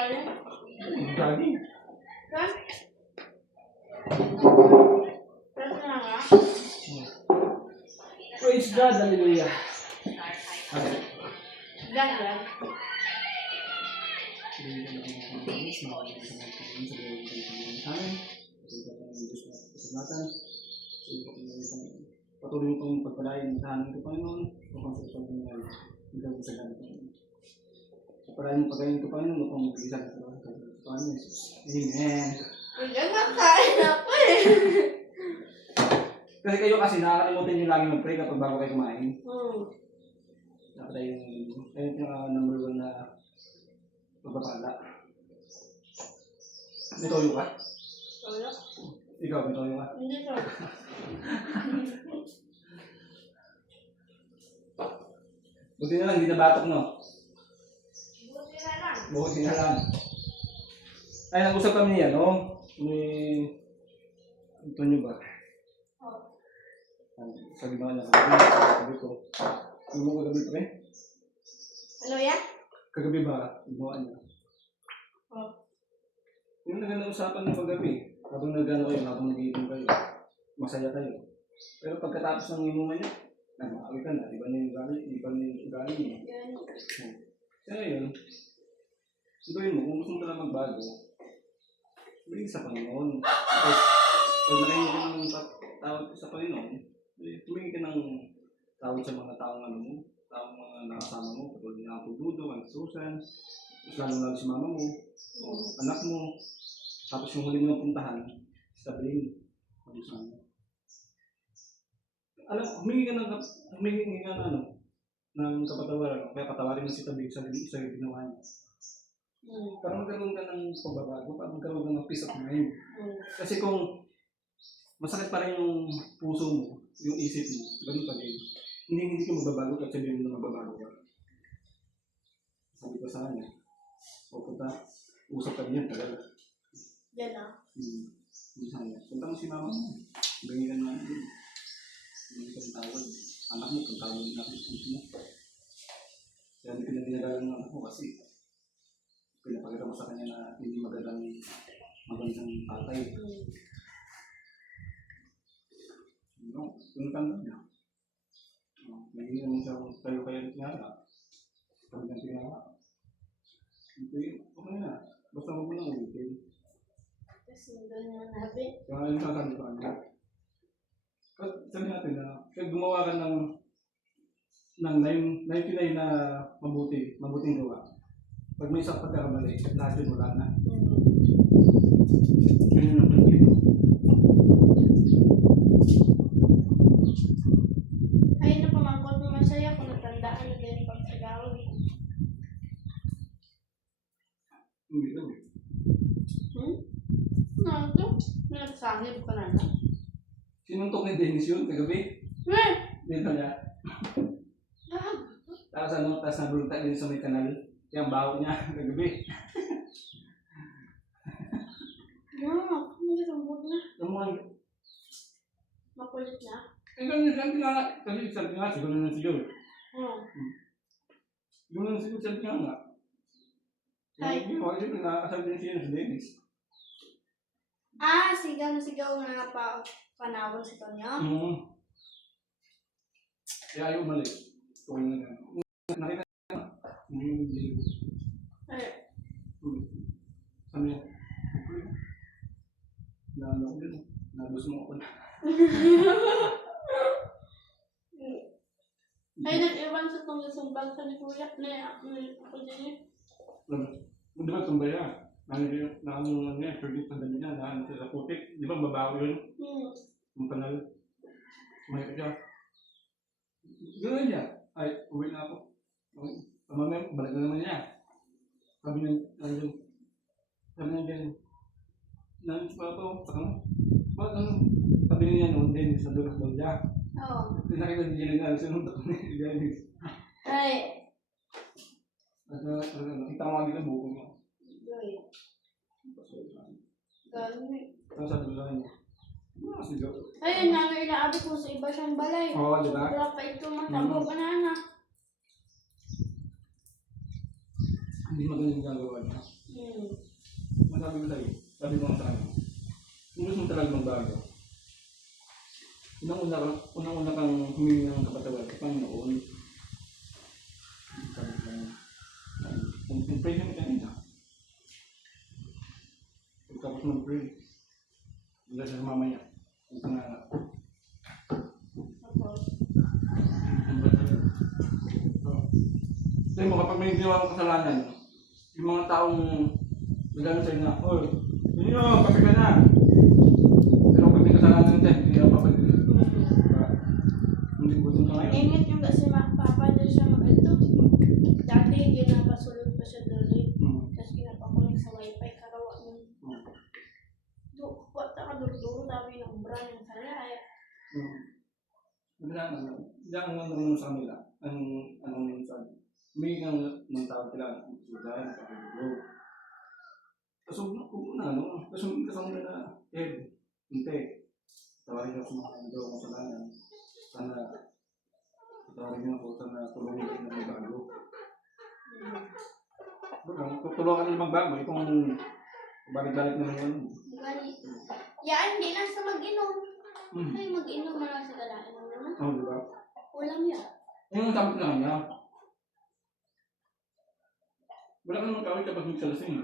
galing? Galing. Saan? Saan na nga? Praise God, hallelujah. Okay. Galing. Patuloy mo pang pagpalain sa amin ko, Panginoon, upang sa isang pangalaman, hanggang sa ganito. Pagpalain mo pagkain ko, Panginoon, upang mag-isan sa Panginoon Jesus. Amen. Bigyan na kain ako eh. Kasi kayo kasi nakakalimutan nyo lagi mag-pray kapag bago kayo kumain. Dapat ay yung number 1 na magpapala. May toyo ka? Wala. Ikaw, may toyo ka? Hindi to. Buti na lang, hindi nabatok, no? Buti na lang. Buti na lang. Ay, nag-usap kami niya, no? Ito nyo ba? Oh. Sabi ba niya, kagabi ko. Ano mo kagabi pa eh? Ano yan? Kagabi ba? Ginawa niya. Oh. Yung nag-usapan ng kagabi, habang nag-ano kayo, habang nag-iipon kayo, masaya kayo. Pero pagkatapos ng inuman niya, nag-aawit ka na, iba na yung ugali niya. Yan. Kaya yun, gawin mo, kung gusto mo talaga magbago, bigay sa Panginoon. Tapos, pag narinig ka ng tawag sa Panginoon, tumingin ka ng tawag sa mga taong ano mo, taong mga nakasama mo, katulad ng pagdudo, ang Susan, tapos lalo si mama mo, o anak mo, tapos yung huli mo ng puntahan, sabihin, ano sana. Alam, humingi ka ng ano, ng kapatawaran, kaya patawarin mo si Tabi sa ginawa niya. Para magkaroon ka ng pagbabago, para magkaroon ka ng peace of mind. Kasi kung masakit pa rin yung puso mo, yung isip mo, ganun pa rin. Hindi ka magbabago at sabihin mo na magbabago ka. Sabi ko sa kanya, pupunta, usap kami yan, tagal. Yan ah. Hindi sa kanya, punta mo si mama mo, bigyan ka naman din. Hindi ka tawad. Anak mo, kung tawad na ako sa mo. Kaya hindi pinagagalang ng anak mo kasi pinapagkita mo sa kanya na hindi magandang tatay. No, yung tanda niya. Naging naman siya tayo kaya tinala. Pagkang tinala. Okay na. Basta mo lang ulitin. Kasi ganyan nabi. Kaya yung sasabi ko kanya. Sabi natin na, kaya gumawa ka ng 99 na mabuting gawa. Pag may isang pagkakamali, lahat yun wala na. Ganyan ang pagkino. Ay, napamangkot mo masaya kung natandaan na din pagkagawa. Hindi daw. Ano ito? Nagsangib ka na na. Sinuntok ni Dennis yun kagabi? Dito niya. Tapos nabulta din sa may kanal. Kaya ang baho niya kagabi. Hindi sambot na. Namuhay. Makulit na. Kasi sabi nga, siguro na siguro. Siguro na siguro sabi nga. Ay. Ginawa din, nakakasal din siya sa Dennis. Ah, sigaw na sigaw nga pa panawon si Tonyo. Kaya ayaw umalik. Tuwing na gano'n. Nakita na. Hindi. Ay. Sabi niya, naano ko din. Nabus mo ako na. Ay, nag-iwan sa itong sumbang sa ni Kuya. Ako din eh. Di ba tumbaya? Naano niya, predict na dami niya, naano sa putik. Di ba babaw yun? Yung panal. May siya. Gano'n niya. Ay, uwi na ako. Mamaya, balik na naman niya. Sabi niya dyan, nanis pa ako, bakit sabi niya noon din, sa dulas daw niya. Oo. Nakita ni Jenny na, sinuntok ni Dennis. Ay. Nakita ko nga dito buko niya. Gano'n. Tapos sabi ko sa kanya, sigaw. Ayun, namin inaabot mo sa iba siyang balay. Oo, di ba? Sobra pa ito, matabo ka na. Hindi magaling gagawa niya. Masabi ko sa'yo, sabi ko nga sa kanya, kung gusto mo talaga magbago, unang-una kang humingi ng kapatawaran sa Panginoon. Sabi ko lang, kung pray kami kanina, pagkapos mag-pray, wala siya mamaya, kung panganak. Sabi mo, kapag may ginawa kang kasalanan, yung mga taong nagano sa'yo na, oh, yun yun, kape ka na. Pero pag may kasalanan natin, hindi na papagin. Hindi gutom ka ngayon. Ingat yung kasi papa doon siya mag-ito. Dati ginapasulod pa siya doon eh. Tapos ginapakunik sa wifi, karawa mo. Wata ka duro-duro, dami ng brand yung salay. Hindi ang nangunguna sa kanila. Anong sabi? May ng tawag sila, sudahan, sa pagbulo. Tapos kung una, tapos yung kasama na, hindi. Tawarin ako sa mga nagawa kong salanan. Sana, tawarin niyo ako, sana tulungan kayo na magbago. Tutulungan ka na magbago, itong balik-balik na lang. Yan, hindi na sa mag-inom. Ay, mag-inom na lang sa galaan mo naman. Oo, diba? Walang yan. Yung sabi ko na kanya, wala ka naman kawit kapag magsalasing.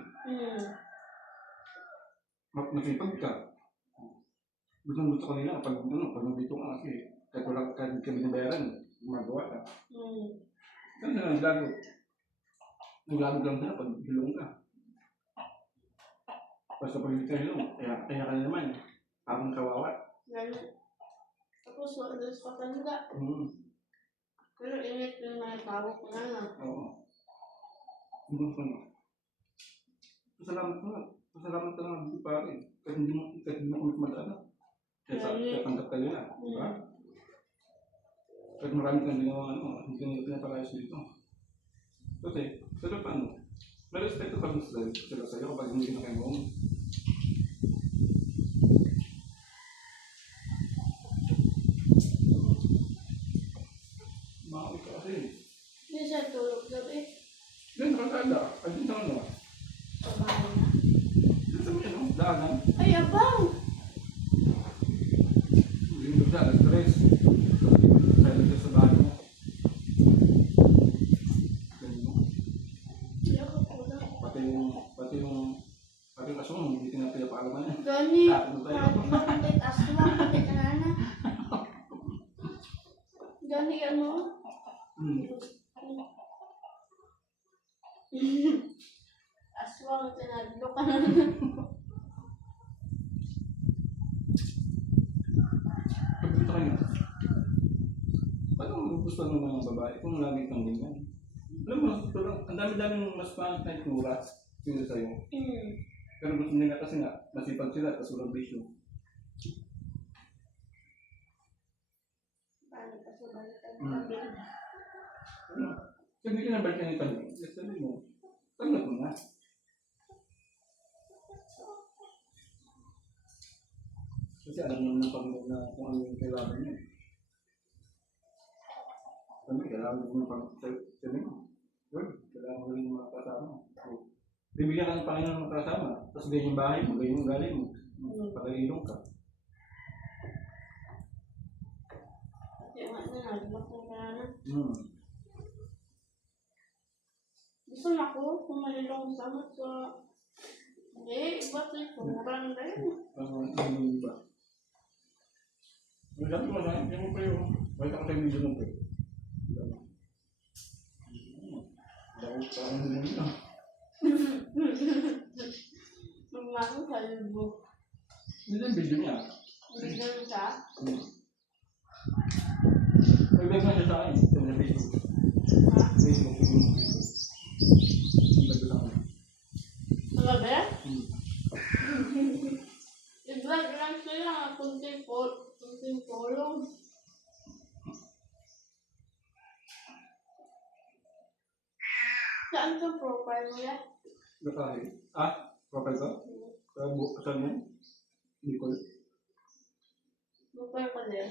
Masipag ka. Gusto kanina pag nandito ka kasi kahit kami nabayaran, gumagawa ka. Kasi naglago. Naglago lang sila pag hilong ka. Basta pag hindi ka hilong, kaya ka na naman. Parang kawawa. Tapos wala sa patanda. Pero init yung mga tao ko na na. Oo. Hindi ko na. Pasalamat ka nga dito pare. Kahit hindi mo kami kumataana. Kaya tanggap kayo na. Diba? Kahit marami kang ginawa hindi ka pinapalayas dito. Kasi, sila paano? May respeto pa sila sa'yo kapag hindi na kayo mo. Makakit ka kasi. Hindi siya tulog gabi. Yan, nakakala. Ay, dito ano? Sa bahay na. Dito mo yan, daanan. Ay, abang! Hindi mo siya, stress. Silent ka sa bahay mo. Ganyan mo. Hindi ako kulang. Pati yung aswang, hindi pinapalaman yan. Gani, Tapos tayo. bakit aswang, bakit nanana? Gani ano? Aswang, tinadlo ka na. Pagkita kayo, paano magugustuhan ng mga babae kung lagi kang ganyan? Alam mo, ang dami-daming mas pangit na itura sila sa'yo. Pero gusto nila kasi nga, masipag sila, tapos walang bisyo. Paano pa sa balikan kami? Ano? Sabi ka na balikan yung tanong, sabi mo, tanggap mo na. Kasi alam mo naman pag na kung ano yung kailangan niya. Sabi, kailangan mo ng sabi mo. Good, kailangan mo rin yung mga kasama. So, bibigyan ka ng Panginoon ng mga kasama. Tapos ganyan yung bahay mo, ganyan yung galing mo. Pag-iilong ka. Kasi nga na, nalibak na nanana. Gusto na ko, kumalilong sama sa... Iba sa sobrang dahil. Ano yung iba? Sabi ko na, hindi mo pa yun. Bakit ako tayo medyo nung pa yun? Parang hindi mo yun. Lumago sa lubog. Hindi yung video niya. Bigyan siya. May bag na siya sa akin. Sa mga Facebook. Facebook. Bag na ako. Magabi? I-vlog lang sila. Kunting polong. Saan ka profile mo yan? Nakahin. Profile ko? Saan mo? Nicole. Profile ko din.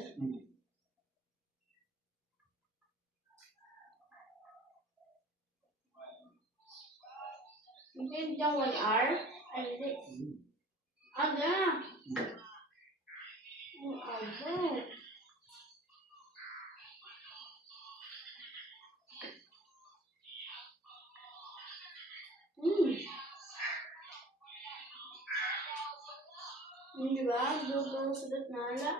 Hindi dyan 1 hour. Ay, hindi. Aga. Ang aga. Di ba? Doon sudot na ala.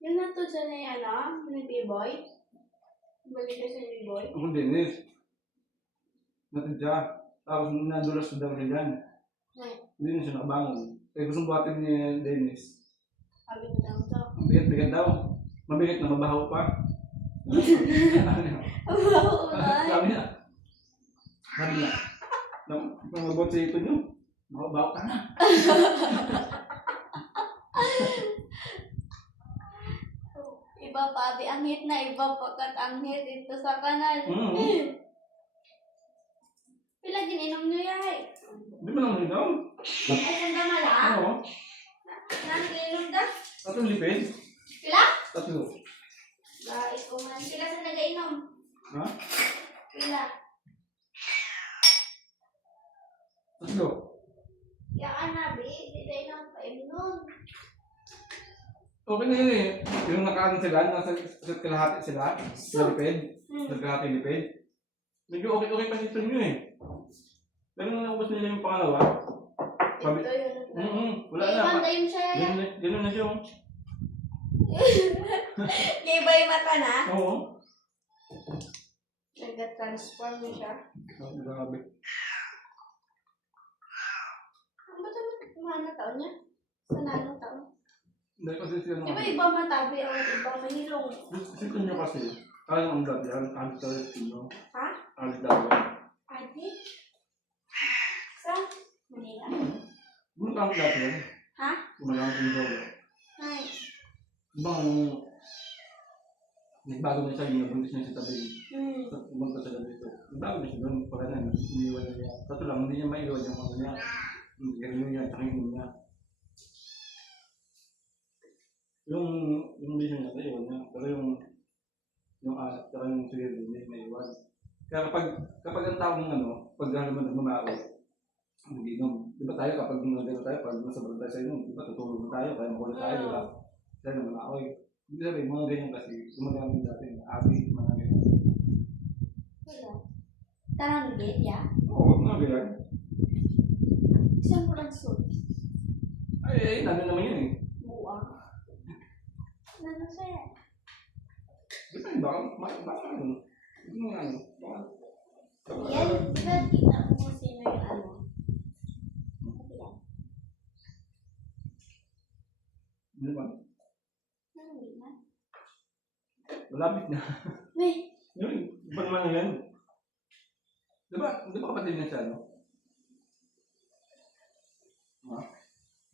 Yung nato sa ni ni B-boy. Balik ka sa B-boy. Ako Dennis. Natadya. Tapos nadulas ko daw siya dyan. Ay, Hindi na siya nakabangon. Kaya gustong buhatin ni Dennis. sabi ko lang to. Ang bigat-bigat daw. Mabigat na mabahaw pa. Oo, ay. Sabi niya. Sabi niya. Nang mabot sa ito niyo. Mabahaw ka na. Iba pa, di ang hit na iba pagkat ang hit dito sa kanan. Pila gininom nyo yay? Di ba naman ikaw? Ay, sanda mala? Oo. Nang gininom da? Tatlong lipid. Pila? Tatlo. Guys, kung man sila sa nagainom. Ha? Pila? Tatlo. Yaan na, bi. Di tayo nang painom. Okay na yun eh. Yung nakaano sila, nasa kalahati sila. Sa lipid. Sa kalahati lipid. Medyo okay pa dito nyo eh. Pero nung naubos nila yung pangalawa, sabi, Ito yun. wala na. Ipandayin siya yan. Ganun na siya. Iba yung mata na. Oo. Nag-transform na siya. Grabe. Ano ba ito? Mga taon niya? Sa nanong taon? Dahil kasi siya Di ba iba matabi ang ibang mahilong? Sito nyo kasi, kaya ang dati, alit tayo nyo. Ha? Alit tayo. Adi? Sa? Manila? Ano ka ang dati yan? Ha? Kumalang ang daw. Ay. Ibang, nagbago na siya, yung nabuntis niya sa tabi. Ibang ka sa gabi ito. Nagbago na siya doon, para na, iniwan na niya. Tato lang, hindi niya maiwan yung mga niya. Ganyan niya, tsaka yung niya. Yung vision niya, iwan niya. Pero yung alat, tsaka yung sulir, hindi may iwan. Kaya kapag ang taong pag naman nagmamaro, mag-inom. Di ba tayo kapag nagano tayo, pag nasa barang tayo sa inom, di ba tutulog na tayo, kaya makulit tayo, di ba? Kaya naman ako eh. Hindi sabihin, mga ganyan kasi, gumagamit dati, abi, mga ganyan. Wala. Tarang gate, ya? Oo, mga ganyan. Isang pulang suit. Ay, ano naman yun eh. Buwang. Ano siya? Di ba, baka ano? Hindi mo ano, baka. Yan, di ba kita mo kung sino yung ano? Ano yan? Ano ba? Hindi na. Malapit na. Weh, Yun, iba naman na yan. Di ba kapatid niya siya, no? Ha?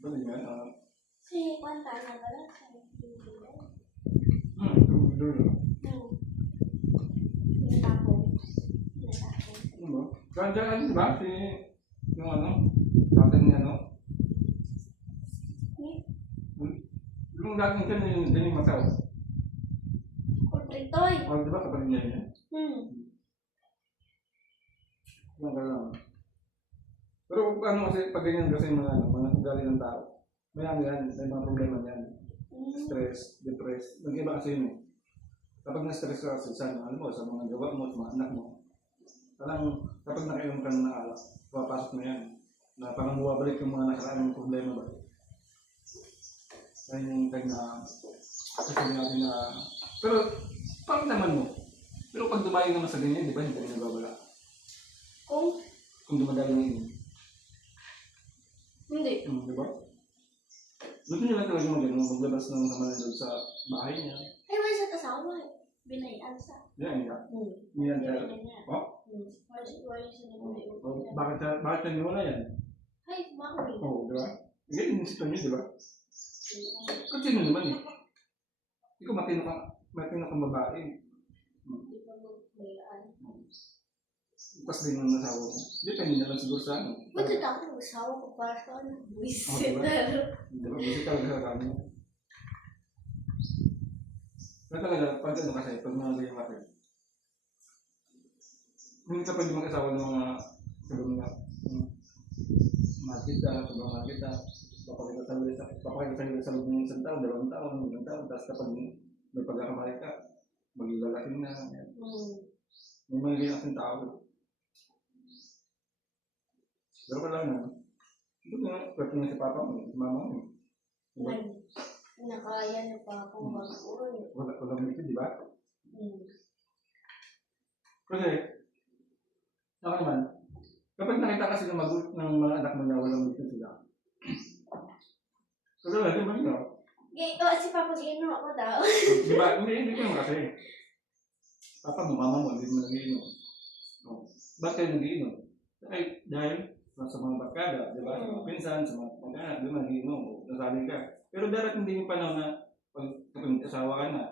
Ba din yan? si Kwanta na ba lang? Dulo. Pinatapon. Ano ba? Kaya dyan, ano ba? Si, yung ano? Kapatid niya, no? Yung dating siya yung Jenny Masaw. Kultritoy. O, di ba kapatid niya yun? Yung lang. Pero ano kasi, pag ganyan kasi mga ugali ng tao, may ano yan, may mga problema yan. Stress, depressed, nag-iba kasi yun eh. Kapag na-stress ka kasi sa mga gawa mo, sa mga anak mo, parang kapag nakainom ka ng alak, papasok mo yan. Na parang buwabalik yung mga nakaraan ng problema ba. Kaya yung kasi natin na, pero parang naman mo. Pero pag dumayo naman sa ganyan, di ba, hindi ka nagwawala. Kung dumadayo ng inom. Hindi. Di ba? Gusto niya lang talaga maglabas ng naman doon sa bahay niya. Ay, wala sa kasawa eh. Binayan sa. Yan, yan. Yan, yan. Oh? Wala siya nabinayan. Bakit siya niwala yan? Ay, bakit? Oo, di ba? Yan yung gusto niya, di ba? Kasi sino naman eh. Ikaw matino kang babae. Hindi pa magbayaan. Tapos din ang nasawa mo. Depende na lang siguro sa ano. Ba't ito ako mag-asawa ko para sa ano? Buisit. Di ba? Gusto talaga sa kanya. Kaya talaga, pag ano kasi, pag mga ganyan kasi, hindi ka pwede mag-asawa ng mga Sabi nga, market ka, sobrang market ka, papakita sa loob ng isang taon, 2 taon, 3 taon, tapos kapag may pagkakamali ka, magigalating na. May mga ganyan kasing tao. Pero wala na. Ito nga, pwede nga si papa mo, si mama mo. Nakaya na pa akong mag-uwi. Wala mo ito, di ba? Hmm. Kasi, ako naman, kapag nakita kasi ng mga anak mo na walang dito sila, kasi wala, di ba nyo? Si Papa giinom ako daw. Di ba? Hindi ko naman kasi. Papa mo, mama mo, hindi mo nag-iinom. No. Ba't kayo nag-iinom? Dahil sa mga barkada, di ba? Sa mga pinsan, sa mga pagkanak, di ba nag-iinom? Nasabi ka. Pero darating din yung panahon na kapag nag-asawa ka na,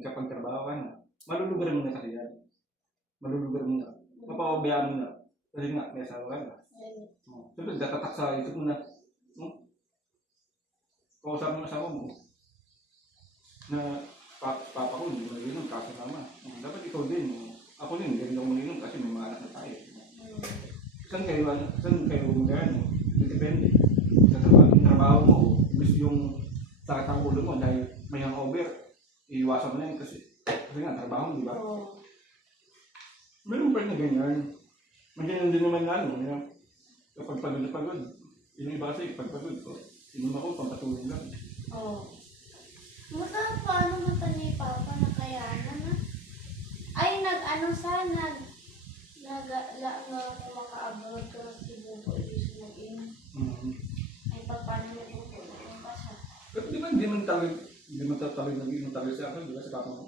kapag trabaho ka na, malulugar mo na kasi yan. Malulugar mo na. Mapapabayaan mo na. Kasi nga, may asawa ka na. Siyempre, datatak sa isip mo na, kausap mo asawa mo, na papa ko, hindi mo nag-inom, kasi mama. Dapat ikaw din. Ako din, hindi rin ako mag-inom kasi may mga anak na tayo. Saan kayo magano? Depende. Sa trabaho mo, gusto yung sakit ang ulo mo dahil may hangover, iiwasan mo na yun kasi nga, trabaho, di ba? Meron pa rin na ganyan. Magiging din naman na kapag pagod na pagod. Yung iba kasi, pag pagod ko, inom ako, pampatulog lang. Paano mo ni Papa nakayanan na? Ay, maka-abroad ko ng Cebu po, ibig mag-inom. Ay, paano mo po yung pasa? Pero di ba hindi man tatawid nag-inom tayo sa akin, di ba, sa papa mo?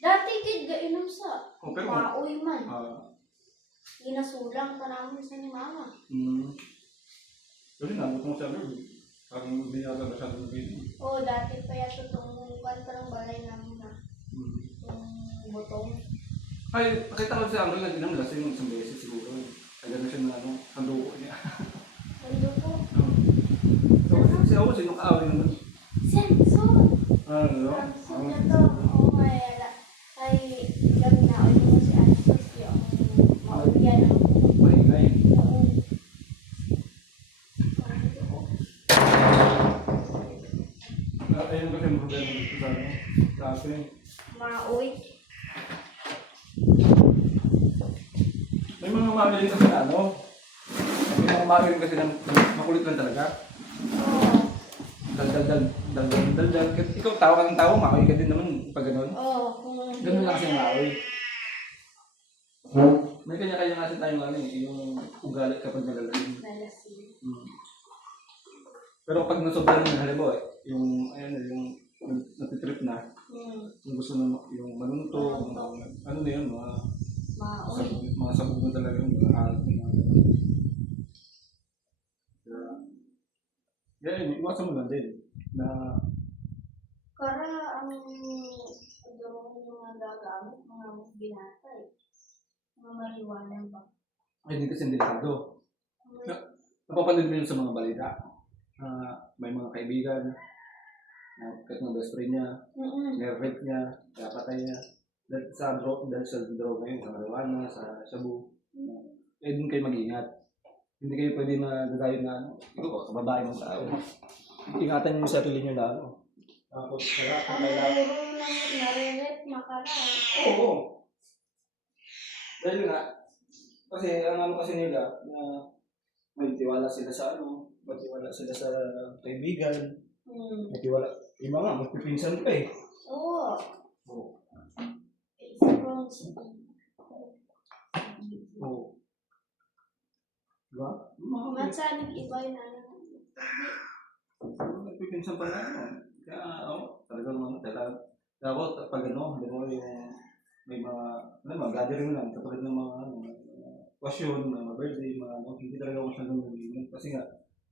Dati kid gainom sa Pero pauwi man. Ginasulang pa namin sa ni Mama. Kasi nabot mo sa loob. Parang hindi natin masyadong nag-inom. Dati pa yan itong parang balay namin na. Yung butong. Ay, pakita ko sa Uncle, nag-inom lasing isang beses siguro. Kaya na siya na ang dugo niya. Ano po? Si Awo, sinong kaawin naman? Senso! Ano? Senso na to. Ay, gabi na ako yung si Ansos yung maulian ako. Maingay. Ayun kasi ang problema dito sa akin. Mauwi. May mga magaling kasi na may mga magaling kasi na makulit lang talaga. Dal. Ikaw, tawa ka ng tawa, maaway ka din naman pag gano'n. Ganun lang kasi maaway. May kanya-kanya kasi tayong yung ugali kapag nalalasing. Pero pag nasobrahan na, halimbawa, yung natitrip na, yung gusto na yung manunto, ano na yun, mga sabog na talaga yung mga alat ng mga gano'n. Kaya iwasan mo lang din na Para ang mga gagamit, mga binatay, mga maliwanag ba? ay hindi kasi delikado. Napapanood mo yun sa mga balita. May mga kaibigan, kahit ng best friend niya, nire-rape niya, napatay niya. Dahil sa droga yun, sa marijuana, sa shabu. Kaya din kayo mag-ingat. Hindi kayo pwede magagayon na ikaw, sa babae mong tao. Ingatan niyo yung sarili niyo na Tapos, Ang puro lang nare-rep, makara. Oo. Dahil nga, kasi ang kasi nila, na may tiwala sila sa matiwala sila sa kaibigan, matiwala. Yung mga magpipinsan pa eh. Oo. Oo. Diba? Matsa nag-iba yun Nagpipinsan pa na Kaya talagang dapat pag yung may mga gathering lang, katulad ng mga occasion, mga birthday, hindi talaga ako masyadong nag-inom. Kasi nga,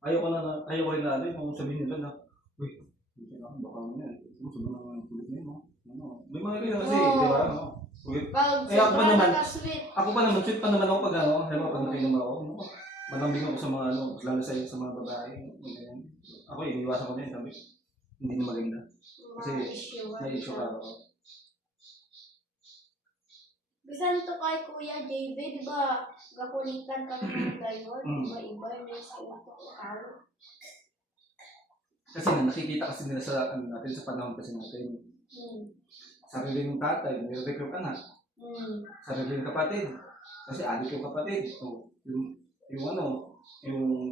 ayaw ko rin na kung sabihin nila na, uy, hindi na baka mo yan. Sobrang kulit na yun, may mga ganyan kasi, di ba? Ako pa naman, sweet pa naman ako pag pag nakinom ako, malambing ako sa mga lalo sa mga babae. Ako, iniwasan ko din, sabi, hindi na maganda. Kasi, may issue ka ako. Bisan to kay Kuya JB, di ba? Gakulitan kami ng gayon. Mm. Iba-iba na sa utak ko. Kasi nga, nakikita kasi nila sa, ano natin, sa panahon kasi natin. Sariling tatay, nire-recruit anak. Sariling kapatid. Kasi adik yung kapatid. O, yung ano, yung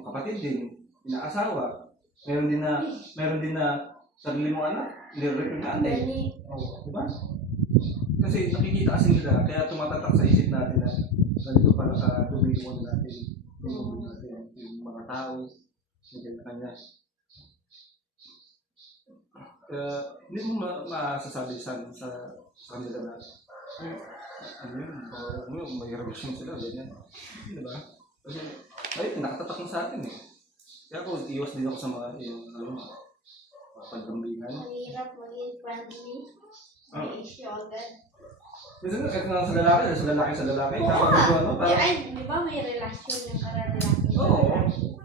kapatid din, inaasawa. Meron din na sarili mong anak, nire-recruit na anak. Gani. O, di ba? Kasi nakikita kasi nila, kaya tumatatak sa isip natin na ganito pala ka dumiwan natin, yung mga tao, yung kanya. Kaya hindi mo masasabi sa kanila na, ano yun, may relasyon sila, ganyan. Di ba? Kasi, ay, nakatatak na sa atin eh. Kaya ako, iwas din ako sa mga, yung pagkambingan. Mahirap maging friendly. May issue agad. Kasi kahit nga sa lalaki, tapos ito ano, parang, Ay, di ba may relasyon yung kalalaki? oo.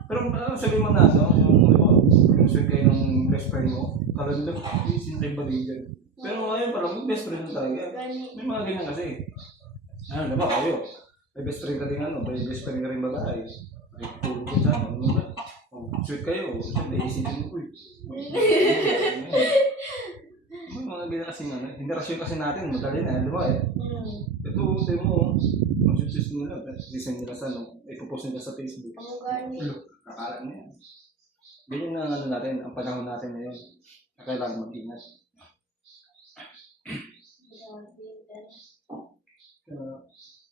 Pero sabihin mo na, no, yung sweet kayo ng best friend mo, karang lang, sintay ba din dyan. Pero ngayon parang best friend mo talaga. Gani. May mga ganyan kasi. Ano, diba kayo? May best friend ka rin ano, may best friend ka rin babae. Ay, tulog ko sa ano ba? Sweet kayo, siyempre isipin mo, uy. May mga ganyan kasi nga, henerasyon kasi natin, madali na, di ba eh? Ito, tayo mo, mag-suggest nila, design nila sa ano, ipopost nila sa Facebook. Ang gani. Nakalat na yan. Ganyan na ano natin, ang panahon natin ngayon. Kailangan mag-ingat.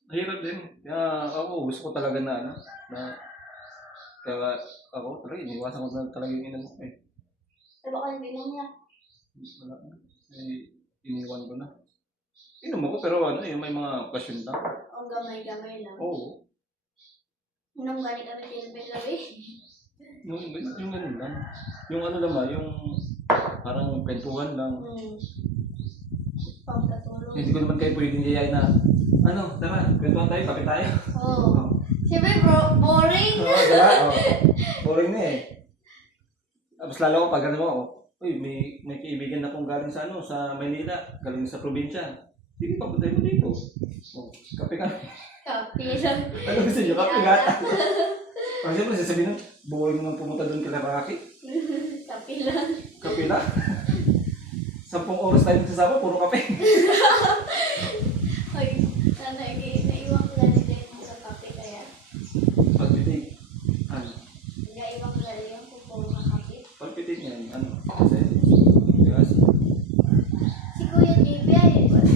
Mahirap din. Kaya ako, gusto ko talaga na ano, kaya ako talaga, iniwasan ko na talaga yung inan ko eh. Ay, baka hindi nung niya. Wala na. Iniwan ko na. Inom ako pero ano, yung may mga okasyon lang. Ang gamay-gamay lang. Oo. Nung gani kami tinapin-labi. Yung ganun lang. Yung ano naman, yung parang kwentuhan lang. Pagkatulong. Hindi ko naman kayo pwedeng yayain na, ano, tara, kwentuhan tayo, kape tayo. Oo. Siyempre, boring. Oo, diba? Oo. Boring na eh. Tapos lalo ko pag ano mo, uy, may kaibigan na kong galing sa ano, sa Maynila, galing sa probinsya. Sige, papunta mo dito. Oh, kape ka. Kapi lang. Ano gusto nyo? Kape nga. Kasi mo, sasabihin nun, boring naman pumunta doon kila Rocky. Kapi lang. Kape na. 10 oras tayo nagsasama, puro kape. Hoy, naiwang lali din mo sa kape kaya. Pagpitig. Ano? Naiwang lali yung kung puro ka kape. Pagpitig yan, ano? Kasi, yes. Si Kuya JB ay ulit.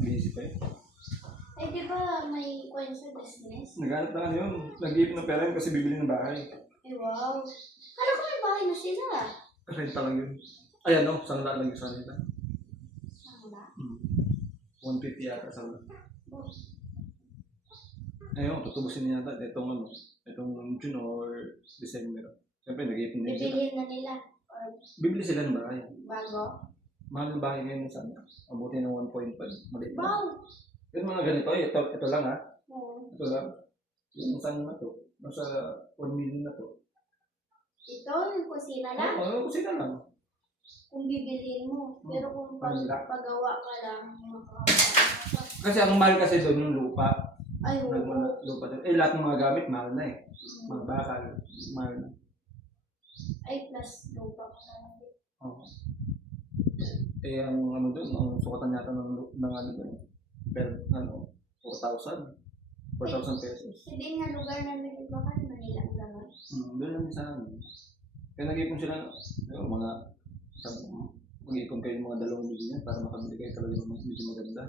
Busy pa eh. Ay, di ba may coin sa business? Naghanap na ano yun. Nag-iipon ng pera yun kasi bibili ng bahay. Ay, wow. Kala ko may bahay na sila. Renta lang yun. Ay ano, sangla lang yung sanita. Sangla? 150 yata sangla. Oh. Ayun, tutubusin niya yata itong ano, itong June or December. Siyempre, nag-iipon din sila. Bibilhin na nila. Or Bibili sila ng bahay. bago. Mahal ng bahay ngayon sa ano. Abuti ng 1.5. Maliit na. Wow. Yung mga ganito, ito lang ha. Oo. Ito lang. Yung isang na to. Nasa 1 million na to. Ito, yung kusina lang. Oo, kasi na lang. Kung bibiliin mo. Pero kung pagawa ka lang, makakagawa. Kasi ang mahal kasi doon yung lupa. Ay, oo. Lupa doon. Eh, lahat ng mga gamit, mahal na eh. Mga bakal, mahal na. Ay, plus lupa ka na. Oo. Eh, ang ano doon, ang sukatan yata ng ano doon. Pero, ano, 4,000. 4,000 pesos. Hindi nga lugar na nagbakan, Manila ang laman. Doon lang sa amin. Kaya nag-ipon sila, mga, mag-ipon kayo ng mga 2 milyon para makabili kayo talaga ng medyo maganda.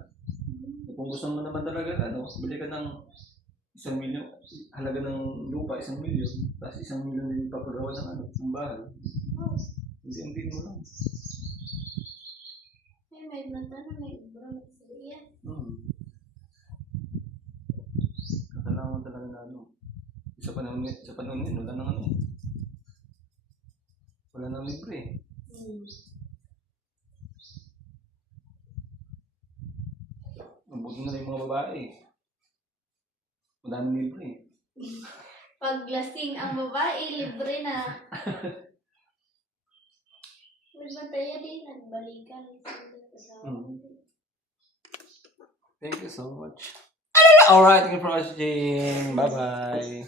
Kung gusto mo naman talaga, ano, bili ka ng 1 milyon, halaga ng lupa, 1 milyon, tapos 1 milyon din papagawa ng ano, ng bahay. Oh, Hindi mo lang. may mata na may ubra sa iya. Kakalaman talaga na ano. Sa panahon ngayon, wala nang ano. Wala nang libre. Mabuti na lang yung mga babae. Wala nang libre. Pag lasing ang babae, libre na. May bataya din, nagbalikan. Thank you so much. Alright, thank you for watching. Bye-bye.